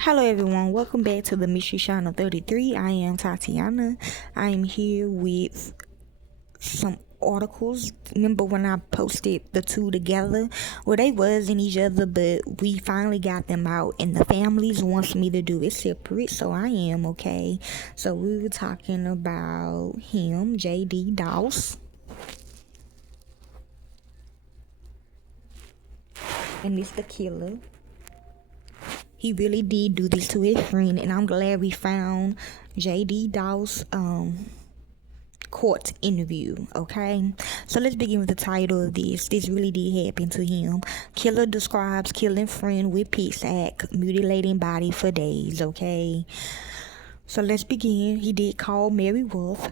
Hello everyone, welcome back to the Mystery Channel 33. I am Tatiana. I am here with some articles. Remember when I posted the two together? Well, they wasn't each other, but we finally got them out, and the families wants me to do it separate, so I am, okay? So we were talking about him, J.D. Douse. And it's the killer. He really did do this to his friend, and I'm glad we found J.D. Douse court interview. Okay, so let's begin with the title of this. This really did happen to him. Killer describes killing friend with pickaxe, mutilating body for days. Okay, so let's begin. He did call Mary Wolf,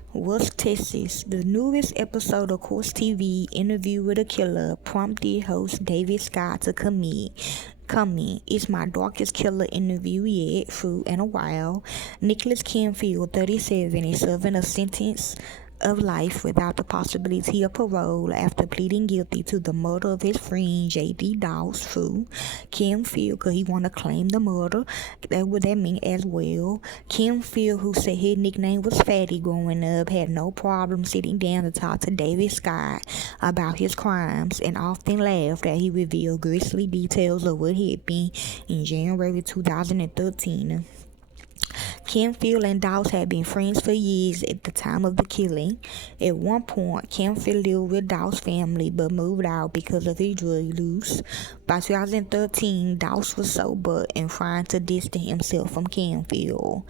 Texas. The newest episode of Course TV, Interview with a Killer, prompted host David Scott to comment. It's my darkest killer interview yet, through in a while. Nicholas Canfield, 37, is serving a sentence of life without the possibility of parole after pleading guilty to the murder of his friend J.D. Douse. True. Canfield, because he want to claim the murder. That what that mean as well. Canfield, who said his nickname was Fatty growing up, had no problem sitting down to talk to David Scott about his crimes, and often laughed that he revealed grisly details of what happened in January 2013. Canfield and Douse had been friends for years at the time of the killing. At one point, Canfield lived with Douse's family but moved out because of his drug use. By 2013, Douse was sober and trying to distance himself from Canfield.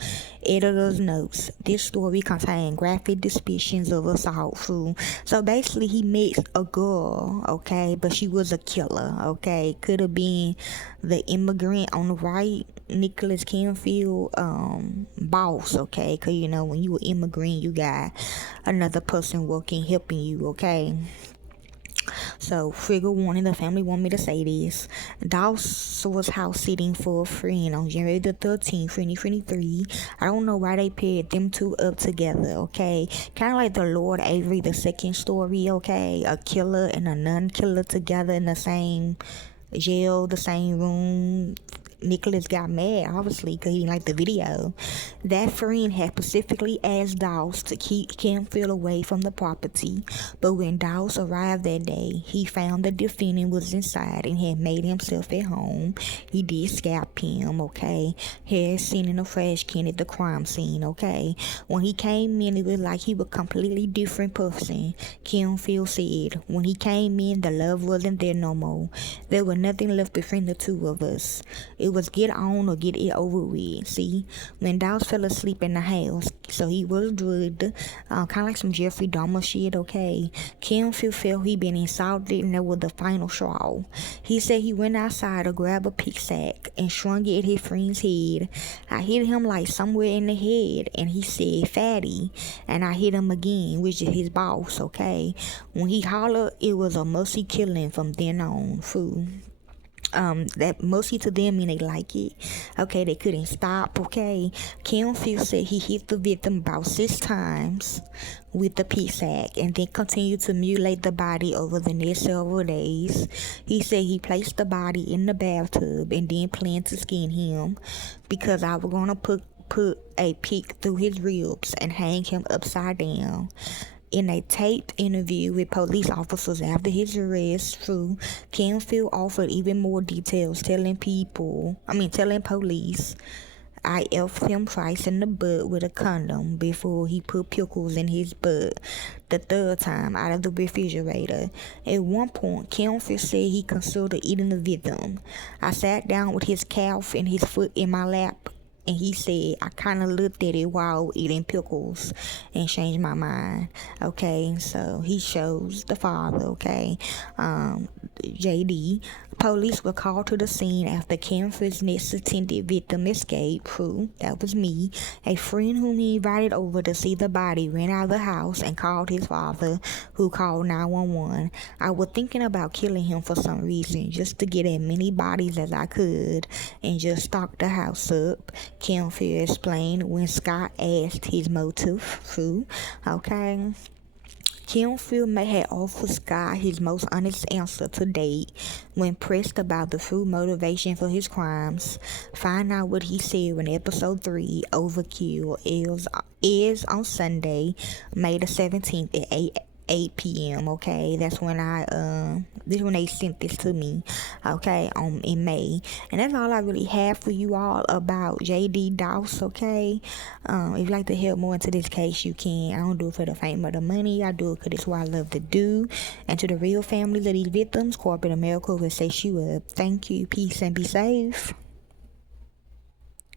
Editor's notes: this story contained graphic descriptions of assault. So basically, he met a girl, okay, but she was a killer, okay. Could have been the immigrant on the right, Nicholas Canfield, boss, okay, because you know when you an immigrant you got another person working helping you, okay. So trigger warning, the family want me to say this. Douse was house sitting for a friend on January the 13th, 2023. I don't know why they paired them two up together, okay. Kind of like the Lord Avery the second story, okay. A killer and a non-killer together in the same jail, the same room. Nicholas got mad, obviously, because he didn't like the video. That friend had specifically asked Douse to keep Canfield away from the property, but when Douse arrived that day, he found the defendant was inside and had made himself at home. He did scalp him, okay. Hair seen in a trash can at the crime scene, okay. When he came in, it was like he was a completely different person. Canfield said, when he came in, the love wasn't there no more. There was nothing left between the two of us. It was get on or get it over with. See, when Douse fell asleep in the house, so he was drugged, kind of like some Jeffrey Dahmer shit, okay. Canfield felt he been insulted, and that was the final straw. He said he went outside to grab a pickaxe and swung it at his friend's head. I hit him like somewhere in the head, and he said fatty, and I hit him again, which is his boss, okay. When he hollered, it was a mercy killing from then on. Fool. That mostly to them mean they like it, okay. They couldn't stop, okay. Canfield said he hit the victim about 6 times with the pickaxe and then continued to mutilate the body over the next several days. He said he placed the body in the bathtub and then planned to skin him because I was gonna put a pick through his ribs and hang him upside down. In a taped interview with police officers after his arrest, Canfield offered even more details, telling police, I effed him twice in the butt with a condom before he put pickles in his butt the third time out of the refrigerator. At one point, Canfield said he considered eating the victim. I sat down with his calf and his foot in my lap, and he said, I kind of looked at it while eating pickles and changed my mind. Okay, so he shows the father, okay. JD. Police were called to the scene after Canfield's next attended victim escaped. That was me. A friend whom he invited over to see the body ran out of the house and called his father, who called 911. I was thinking about killing him for some reason, just to get as many bodies as I could and just stock the house up, Canfield explained when Scott asked his motive. Okay. Kim Field had offered Scott his most honest answer to date when pressed about the true motivation for his crimes. Find out what he said when episode 3, Overkill, is on Sunday, May the 17th at 8 p.m. Okay, that's when this when they sent this to me. Okay, in May, and that's all I really have for you all about JD Doss. Okay, if you'd like to help more into this case, you can. I don't do it for the fame or the money. I do it because it's what I love to do. And to the real families of these victims, corporate America will set you up. Thank you, peace, and be safe.